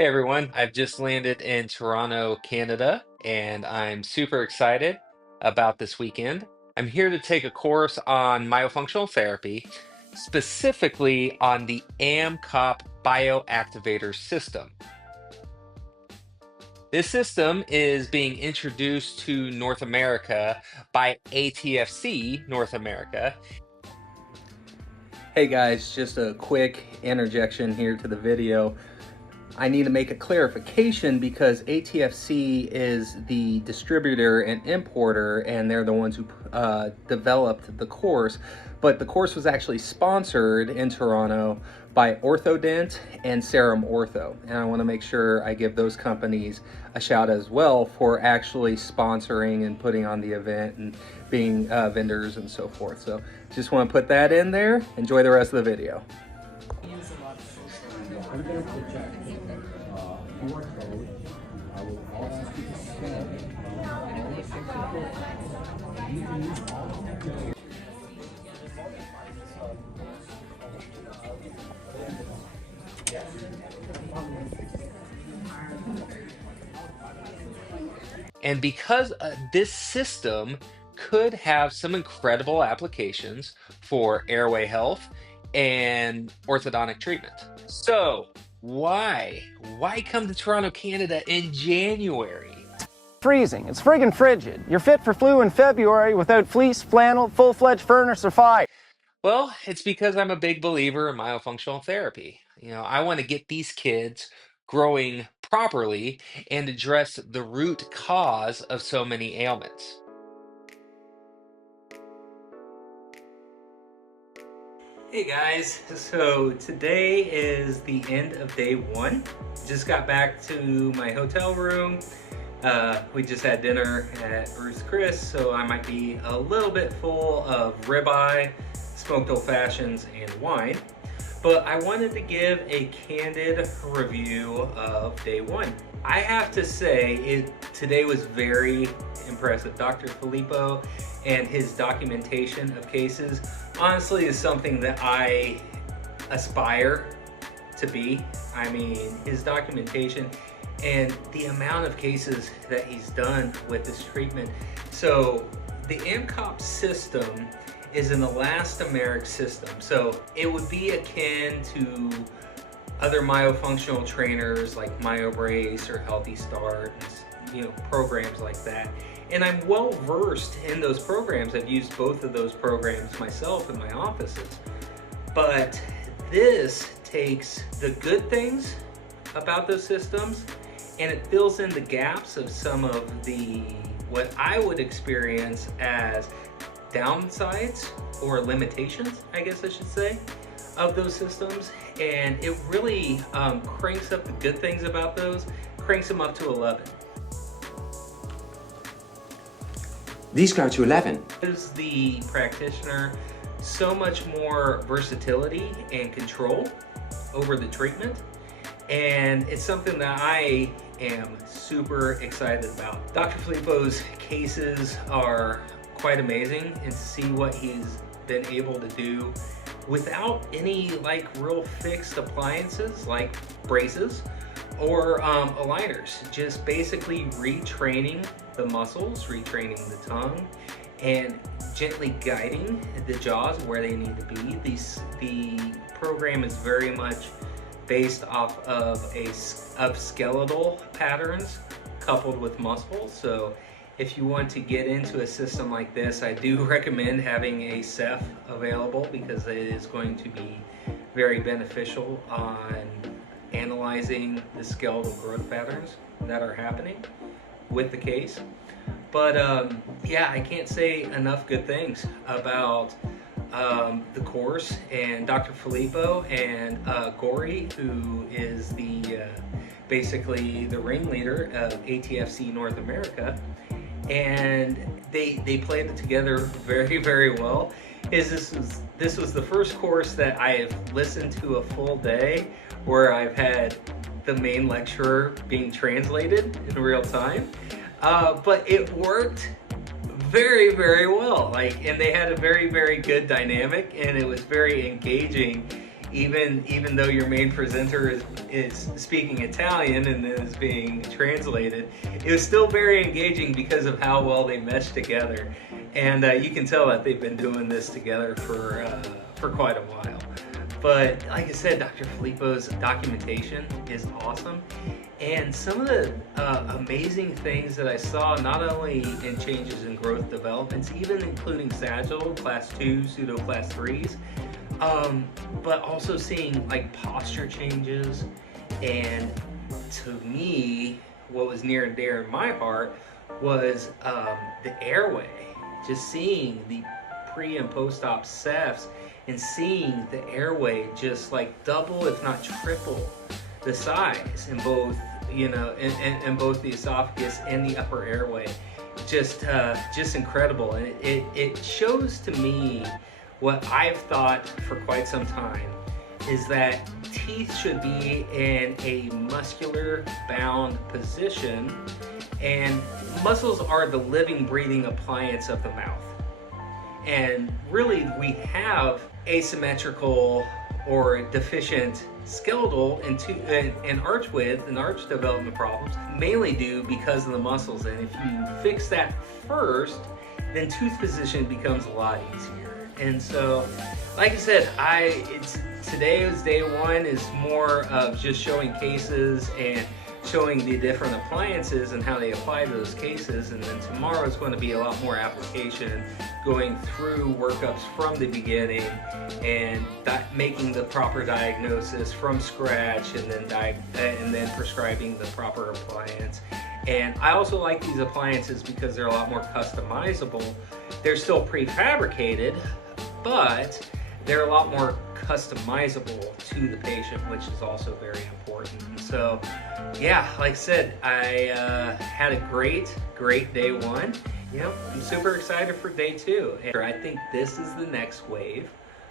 Hey everyone, I've just landed in Toronto, Canada, and I'm super excited about this weekend. I'm here to take a course on myofunctional therapy, specifically on the AMCOP Bio Activator system. This system is being introduced to North America by ATFC North America. Hey guys, just a quick interjection here to the video. I need to make a clarification because ATFC is the distributor and importer, and they're the ones who developed the course. But the course was actually sponsored in Toronto by Orthodont and Serum Ortho. And I want to make sure I give those companies a shout as well for actually sponsoring and putting on the event and being vendors and so forth. So just want to put that in there. Enjoy the rest of the video. And because this system could have some incredible applications for airway health and orthodontic treatment. So, why? Why come to Toronto, Canada in January? Freezing. It's friggin' frigid. You're fit for flu in February without fleece, flannel, full-fledged furnace, or fire. Well, it's because I'm a big believer in myofunctional therapy. I want to get these kids growing properly and address the root cause of so many ailments. Hey guys, so today is the end of day one. Just got back to my hotel room. We just had dinner at Bruce Chris, so I might be a little bit full of ribeye, smoked old fashions, and wine. But I wanted to give a candid review of day one. I have to say, today was very impressive. Dr. Filippo and his documentation of cases honestly is something that I aspire to be. I mean, his documentation and the amount of cases that he's done with this treatment. So the AMCOP system is an elastomeric system. So it would be akin to other myofunctional trainers like MyoBrace or Healthy Start, programs like that. And I'm well versed in those programs. I've used both of those programs myself in my offices. But this takes the good things about those systems and it fills in the gaps of some of the, what I would experience as downsides or limitations, I guess I should say, of those systems. And it really cranks up the good things about those, cranks them up to 11. These go to 11. Gives the practitioner so much more versatility and control over the treatment. And it's something that I am super excited about. Dr. Filippo's cases are quite amazing, and to see what he's been able to do without any real fixed appliances like braces or aligners, just basically retraining the muscles, retraining the tongue, and gently guiding the jaws where they need to be. The program is very much based off of skeletal patterns coupled with muscle. So if you want to get into a system like this, I do recommend having a CEF available because it is going to be very beneficial on analyzing the skeletal growth patterns that are happening with the case. But yeah, I can't say enough good things about the course and Dr. Filippo and Gory, who is basically the ringleader of ATFC North America. And they played it together very, very well. This was the first course that I have listened to a full day where I've had the main lecturer being translated in real time. But it worked very, very well. And they had a very, very good dynamic, and it was very engaging even though your main presenter is speaking Italian and is being translated, it was still very engaging because of how well they meshed together. And you can tell that they've been doing this together for quite a while. But like I said, Dr. Filippo's documentation is awesome. And some of the amazing things that I saw, not only in changes in growth developments, even including sagittal, class 2, pseudo class 3s, but also seeing like posture changes. And to me, what was near and dear in my heart was the airway. Just seeing the pre and post-op cephs and seeing the airway just like double, if not triple, the size in both, you know, in both the esophagus and the upper airway. Just incredible. And it shows to me what I've thought for quite some time, is that teeth should be in a muscular bound position, and muscles are the living, breathing appliance of the mouth. And really, we have asymmetrical or deficient skeletal and arch width and arch development problems, mainly due because of the muscles. And if you fix that first, then tooth position becomes a lot easier. And so, like I said, today was day one, is more of just showing cases and showing the different appliances and how they apply to those cases. And then tomorrow is going to be a lot more application, going through workups from the beginning and making the proper diagnosis from scratch, and then prescribing the proper appliance. And I also like these appliances because they're a lot more customizable. They're still prefabricated, but they're a lot more customizable to the patient, which is also very important. And so, yeah, like I said, I had a great day one. You know, I'm super excited for day two. And I think this is the next wave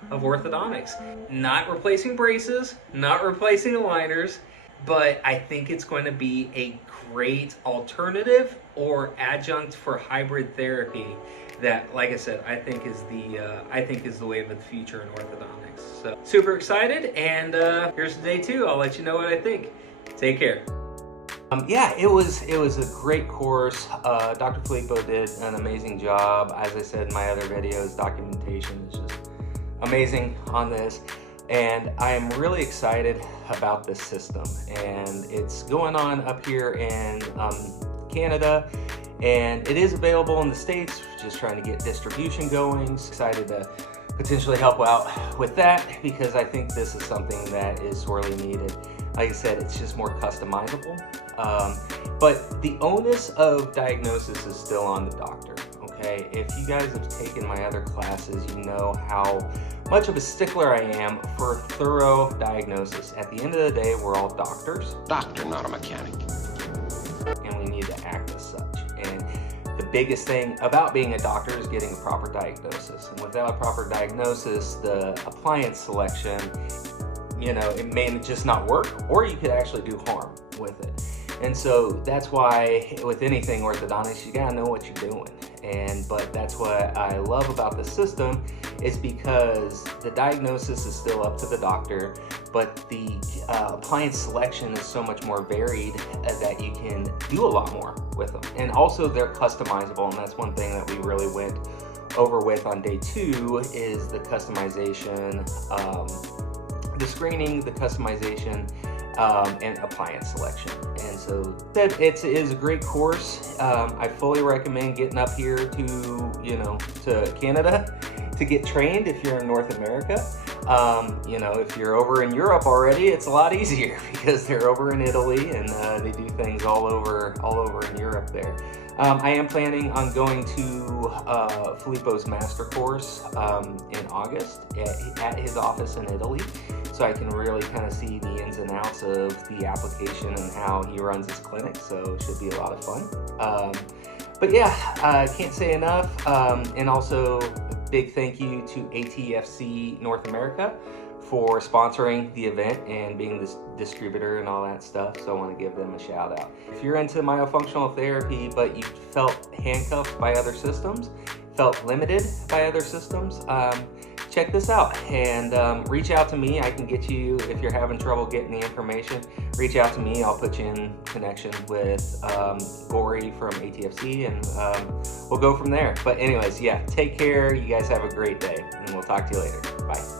of orthodontics. Not replacing braces, not replacing aligners, but I think it's going to be a great alternative or adjunct for hybrid therapy that, like I said, I think is the wave of the future in orthodontics. So super excited, and here's day two. I'll let you know what I think. Take care. Yeah, it was a great course. Dr. Filippo did an amazing job. As I said in my other videos, documentation is just amazing on this. And I am really excited about this system. And it's going on up here in Canada. And it is available in the States, just trying to get distribution going. Excited to potentially help out with that, because I think this is something that is sorely needed. Like I said, it's just more customizable. But the onus of diagnosis is still on the doctor, okay? If you guys have taken my other classes, you know how much of a stickler I am for thorough diagnosis. At the end of the day, we're all doctors. Doctor, not a mechanic. And we need to act as such. And the biggest thing about being a doctor is getting a proper diagnosis. And without a proper diagnosis, the appliance selection, you know, it may just not work, or you could actually do harm with it. And so that's why with anything orthodontics, you gotta know what you're doing. But that's what I love about the system, is because the diagnosis is still up to the doctor, but the appliance selection is so much more varied that you can do a lot more with them. And also they're customizable, and that's one thing that we really went over with on day two, is the customization, the screening, the customization, and appliance selection. And so that it is a great course. I fully recommend getting up here to, you know, to Canada to get trained if you're in North America. You know, if you're over in Europe already, it's a lot easier because they're over in Italy, and they do things all over in Europe there. I am planning on going to Filippo's master course in August at his office in Italy, so I can really kind of see the ins and outs of the application and how he runs his clinic, so it should be a lot of fun. But yeah, I can't say enough. And also a big thank you to ATFC North America for sponsoring the event and being this distributor and all that stuff, so I want to give them a shout out. If you're into myofunctional therapy but you felt handcuffed by other systems, felt limited by other systems, check this out and reach out to me. I can get you, if you're having trouble getting the information, reach out to me. I'll put you in connection with Gory from ATFC, and we'll go from there. But anyways, yeah, take care. You guys have a great day, and we'll talk to you later. Bye.